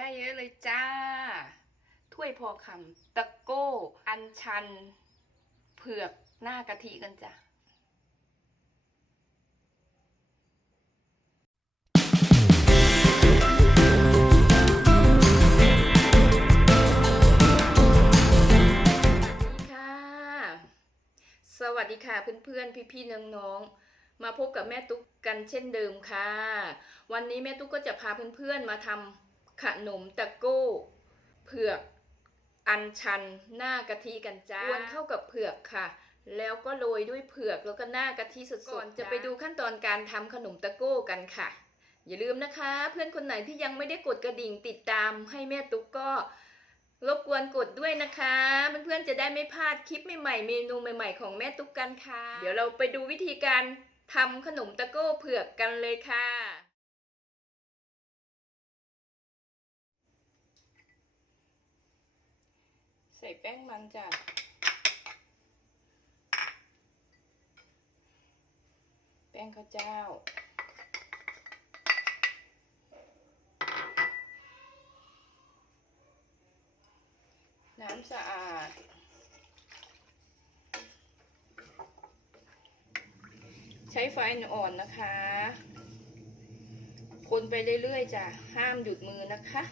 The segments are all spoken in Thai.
ได้เยอะเลยจ้า ถ้วยพอคำตะโก้ อันชัน เผือกหน้ากะทิกันจ้ะค่ะสวัสดีค่ะเพื่อนๆ พี่ๆ น้องๆ มาพบกับแม่ตุ๊กกันเช่นเดิมค่ะ วันนี้แม่ตุ๊กก็จะพาเพื่อนๆ มาทำ ขนมตะโก้ เผือกอันชันหน้ากะทิกันจ้ากวนเข้ากับเผือกค่ะ แล้วก็โรยด้วยเผือกแล้วก็หน้ากะทิสดๆก่อนจะไปดูขั้นตอนการทำขนมตะโก้กันค่ะ อย่าลืมนะคะ เพื่อนคนไหนที่ยังไม่ได้กดกระดิ่งติดตามให้แม่ตุ๊กก็รบกวนกดด้วยนะคะเพื่อนๆจะได้ไม่พลาดคลิปใหม่ๆเมนูใหม่ๆของแม่ตุ๊กกันค่ะ เดี๋ยวเราไปดูวิธีการทำขนมตะโก้เผือกกันเลยค่ะ ใส่แป้งมันจ้ะแป้งข้าวเจ้า น้ำสะอาด ใช้ไฟอ่อนนะคะ คนไปเรื่อยๆจ้ะ ห้ามหยุดมือนะคะ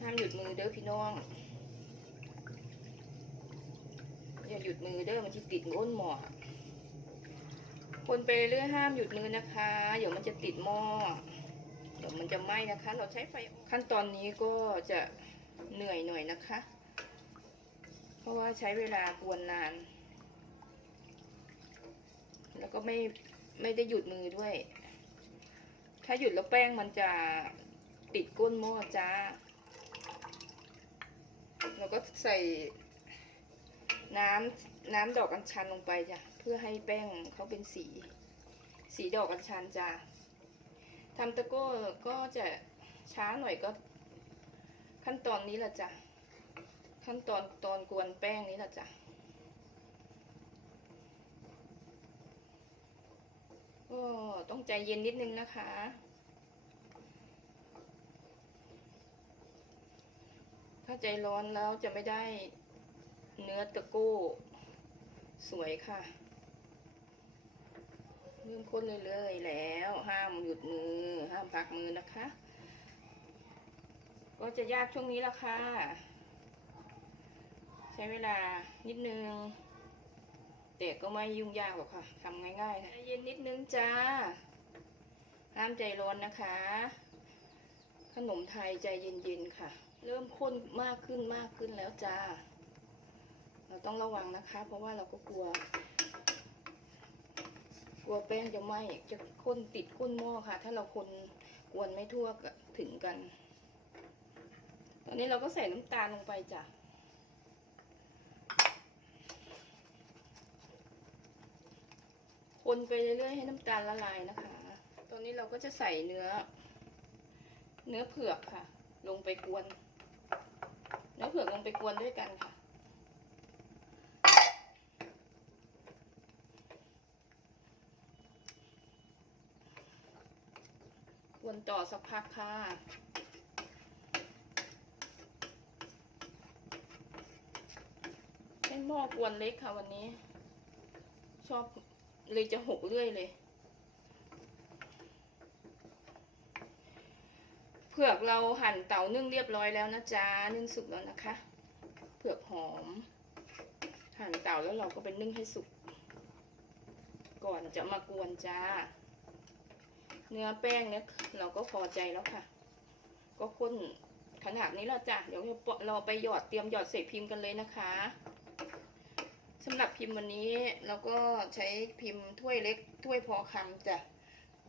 ห้ามหยุดมือเด้อพี่น้อง อย่าหยุดมือเด้อมันจะติดก้นหม้อคนไปเรื่อยห้ามหยุดมือนะคะ เดี๋ยวมันจะติดหม้อเดี๋ยวมันจะไหม้นะคะ เราใช้ไฟขั้นตอนนี้ก็จะเหนื่อยหน่อยนะคะ เพราะว่าใช้เวลากวนนาน แล้วก็ไม่ไม่ได้หยุดมือด้วย ถ้าหยุดแล้วแป้งมันจะติดก้นหม้อจ้าแล้วก็ใส่ น้ำน้ำดอกอัญชันลงไปจ้ะเพื่อให้แป้งเขาเป็นสี สีดอกอัญชันจ้ะทำตะโก้ก็จะช้าหน่อยก็ ขั้นตอนนี้แหละจ้ะขั้นตอนตอนกวนแป้งนี้แหละจ้ะก็ต้องใจเย็นนิดนึงนะคะถ้าใจร้อนแล้วจะไม่ได้ เนื้อตะโก้ สวยค่ะ เริ่มข้นเรื่อยๆแล้ว ห้ามหยุดมือ ห้ามพักมือนะคะ ก็จะยากช่วงนี้ละค่ะ ใช้เวลานิดนึงแต่ก็ไม่ยุ่งยากหรอกค่ะทำง่ายๆค่ะใจเย็นนิดนึงจ้า ห้ามใจร้อนนะคะ ขนมไทยใจเย็นๆค่ะ เริ่มข้นมากขึ้นมากขึ้นแล้วจ้า เราต้องระวังนะคะ เพราะว่าเราก็กลัว กลัวแป้งจะไหม้จะข้นติดก้นหม้อค่ะ ถ้าเราคนกวนไม่ทั่วถึงกัน ตอนนี้เราก็ใส่น้ำตาลลงไปจ้ะคนไปเรื่อยๆให้น้ำตาลละลายนะคะ ตอนนี้เราก็จะใส่เนื้อ เนื้อเผือกค่ะ ลงไปกวน เนื้อเผือกลงไปกวนด้วยกันค่ะ กวนต่อสักพักค่ะเป็นหม้อกวนเล็กค่ะวันนี้ ชอบเลยจะหกเรื่อยเลย เผือกเราหั่นเต๋านึ่งเรียบร้อยแล้วนะจ๊ะ นึ่งสุกแล้วนะคะ เผือกหอม หั่นเต๋าแล้วเราก็ไปนึ่งให้สุก ก่อนจะมากวนจ้า เนื้อแป้งเนี่ยเราก็พอใจแล้วค่ะ ก็ข้นขนาดนี้แล้วจ้ะเดี๋ยวเราไปหยอดเตรียมหยอดเศษพิมพ์กันเลยนะคะสำหรับพิมพ์วันนี้เราก็ใช้พิมพ์ถ้วยเล็กถ้วยพอคำจ้ะ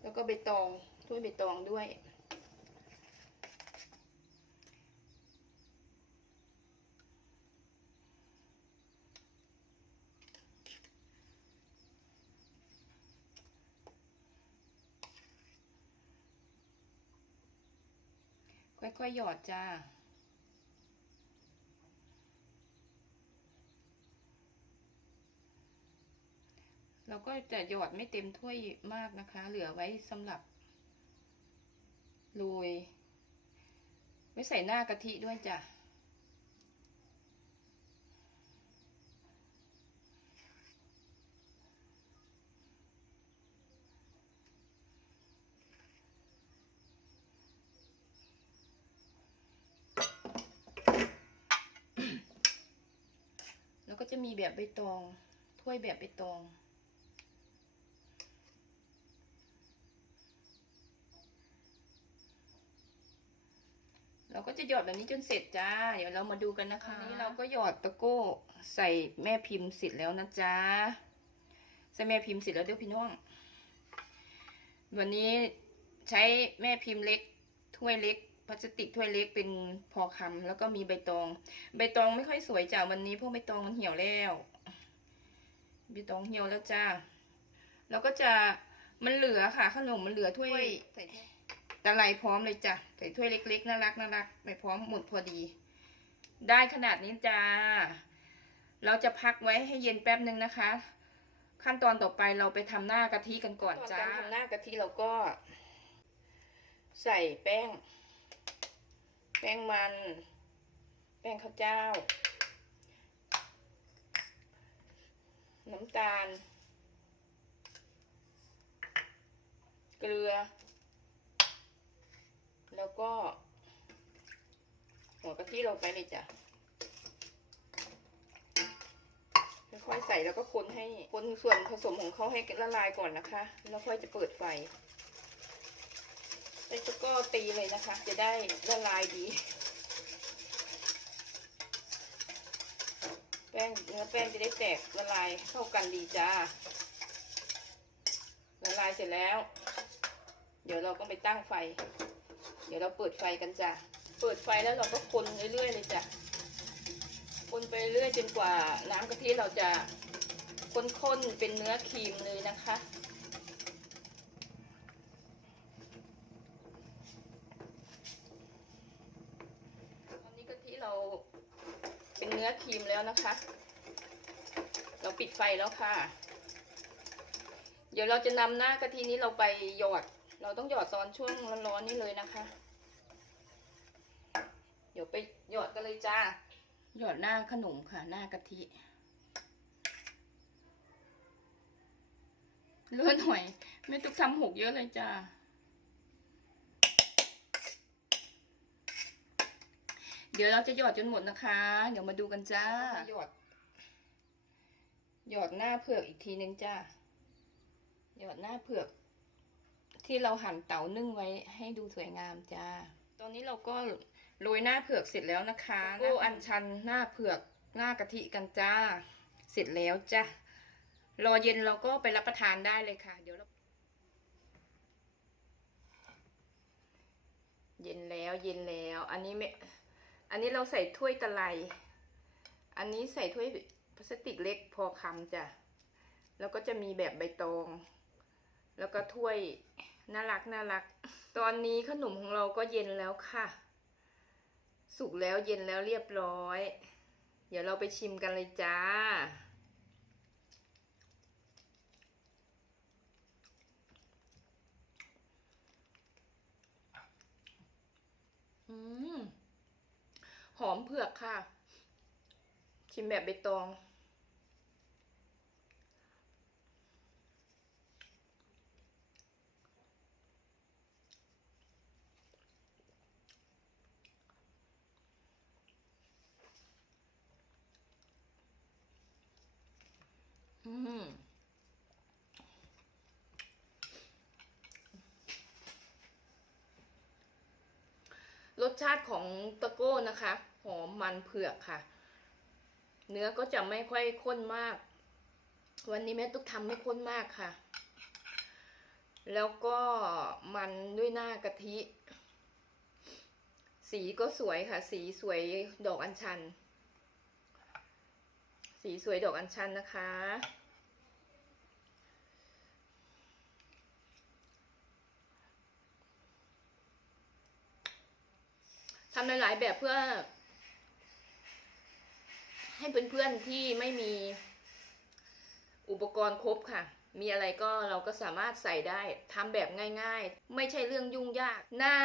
แล้วก็ใบตองถ้วยใบตองด้วย ค่อยๆหยอดจ้า เราก็จะหยอดไม่เต็มถ้วยมากนะคะ เหลือไว้สำหรับโรยไม่ใส่หน้ากะทิด้วยจ้ะ แล้วก็จะมีแบบใบตอง ถ้วยแบบใบตอง เราก็จะหยอดแบบนี้จนเสร็จจ้า เดี๋ยวเรามาดูกันนะคะนี้เราก็หยอดตะโก้ใส่แม่พิมพ์เสร็จแล้วนะจ๊ะ ใส่แม่พิมพ์เสร็จแล้วเดี๋ยวพี่น้อง วันนี้ใช้แม่พิมพ์เล็ก ถ้วยเล็ก พลาสติกถ้วยเล็กเป็นพอคำแล้วก็มีใบตอง ใบตองไม่ค่อยสวยจ้ะวันนี้เพราะใบตองมันเหี่ยวแล้วใบตองเหี่ยวแล้วจ้าแล้วก็จะมันเหลือค่ะขนมมันเหลือถ้วยตะไลพร้อมเลยจ้ะใส่ถ้วยเล็ก ๆน่ารักน่ารักไปพร้อมหมดพอดี ได้ขนาดนี้จ้าเราจะพักไว้ให้เย็นแป๊บหนึ่งนะคะ ขั้นตอนต่อไปเราไปทำหน้ากะทิกันก่อนจ้าการทำหน้ากะทิเราก็ ใส่แป้ง แป้งมัน แป้งข้าวเจ้า น้ำตาล เกลือ แล้วก็ หัวกะทิลงไปเลยจ้ะค่อยๆใส่แล้วก็คนให้คนส่วนผสมของเขาให้ละลายก่อนนะคะ แล้วค่อยจะเปิดไฟ แล้วก็ตีเลยนะคะ จะได้ละลายดี แป้งเนื้อแป้งจะได้แตกละลายเข้ากันดีจ้า ละลายเสร็จแล้ว เดี๋ยวเราก็ไปตั้งไฟ เดี๋ยวเราเปิดไฟกันจ้ะเปิดไฟแล้วเราก็คนเรื่อยๆเลยจ้ะคนไปเรื่อยจนกว่าน้ำกะทิเราจะข้นๆเป็นเนื้อครีมเลยนะคะ ตอนนี้กะทิเราเป็ นเนื้อครีมแล้วนะคะ เราปิดไฟแล้วค่ะ เดี๋ยวเราจะนำหน้ากะทินี้เราไปหยอด เราต้องหยอดตอนช่วงร้อนๆนี่เลยนะคะ เดี๋ยวไปหยอดกันเลยจ้า หยอดหน้าขนมค่ะ หน้ากะทิเลื่อนหน่อย ไม่ตุกทำหกเยอะเลยจ้า เดี๋ยวเราจะหยอดจนหมดนะคะ เดี๋ยวมาดูกันจ้าหยอด หยอดหน้าเผือกอีกทีนึงจ้าหยอดหน้าเผือก ที่เราหั่นเต๋านึ่งไว้ให้ดูสวยงามจ้า ตอนนี้เราก็โรยหน้าเผือกเสร็จแล้วนะคะโก้อันชันหน้าเผือกหน้ากะทิกันจ้า เสร็จแล้วจ้ารอเย็นเราก็ไปรับประทานได้เลยค่ะ เดี๋ยวเราเย็นแล้วเย็นแล้ว อันนี้ไม่ อันนี้เราใส่ถ้วยตะไลอันนี้ใส่ถ้วยพลาสติกเล็กพอคำจ้ะ แล้วก็จะมีแบบใบตอง แล้วก็ถ้วยน่ารักน่ารัก ตอนนี้ขนมของเราก็เย็นแล้วค่ะ สุกแล้วเย็นแล้วเรียบร้อย เดี๋ยวเราไปชิมกันเลยจ้า อืม หอมเผือกค่ะ ชิมแบบใบตอง อืมรสชาติของตะโก้นะคะ หอมมันเผือกค่ะ เนื้อก็จะไม่ค่อยข้นมาก วันนี้แม่ตุ๊กทำไม่ข้นมากค่ะ แล้วก็มันด้วยหน้ากะทิ สีก็สวยค่ะ สีสวยดอกอัญชัน สีสวยดอกอัญชันนะคะทำหลายๆแบบเพื่อ ให้เพื่อนๆที่ไม่มีอุปกรณ์ครบค่ะ มีอะไรก็เราก็สามารถใส่ได้ทำแบบง่าย ๆ ไม่ใช่เรื่องยุ่งยาก หน้า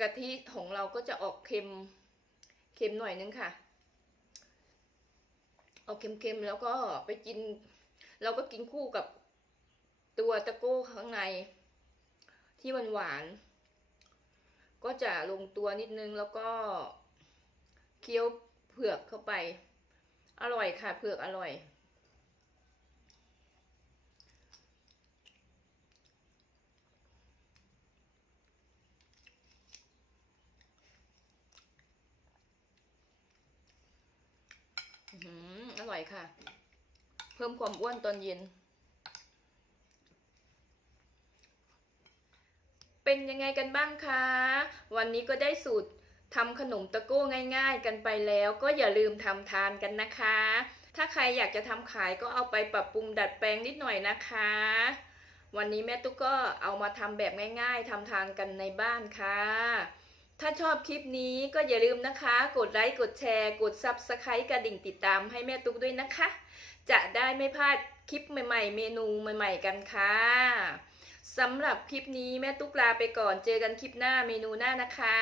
กะทิของเราก็จะออกเค็มเค็มหน่อยนึงค่ะ ออกเค็มๆแล้วก็ไปกิน เราก็กินคู่กับตัวตะโก้ข้างใน ที่มันหวาน ก็จะลงตัวนิดนึงแล้วก็เคี้ยวเผือกเข้าไป อร่อยค่ะเผือกอร่อย อร่อยค่ะ เพิ่มความอ้วนตอนเย็น เป็นยังไงกันบ้างคะ วันนี้ก็ได้สูตร ทำขนมตะโก้ง่าย ๆ กันไปแล้วก็อย่าลืมทำทานกันนะคะ ถ้าใครอยากจะทำขายก็เอาไปปรับปรุงดัดแปลงนิดหน่อยนะคะ วันนี้แม่ตุ๊กก็เอามาทำแบบง่ายๆทำทานกันในบ้านค่ะ ถ้าชอบคลิปนี้ก็อย่าลืมนะคะ กดไลค์กดแชร์ กด Subscribe กระดิ่งติดตามให้แม่ตุ๊กด้วยนะคะ จะได้ไม่พลาดคลิปใหม่ๆ เมนูใหม่ ๆ กันค่ะสำหรับคลิปนี้แม่ตุ๊กลาไปก่อนเจอกันคลิปหน้าเมนูหน้านะคะ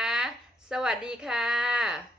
สวัสดีค่ะ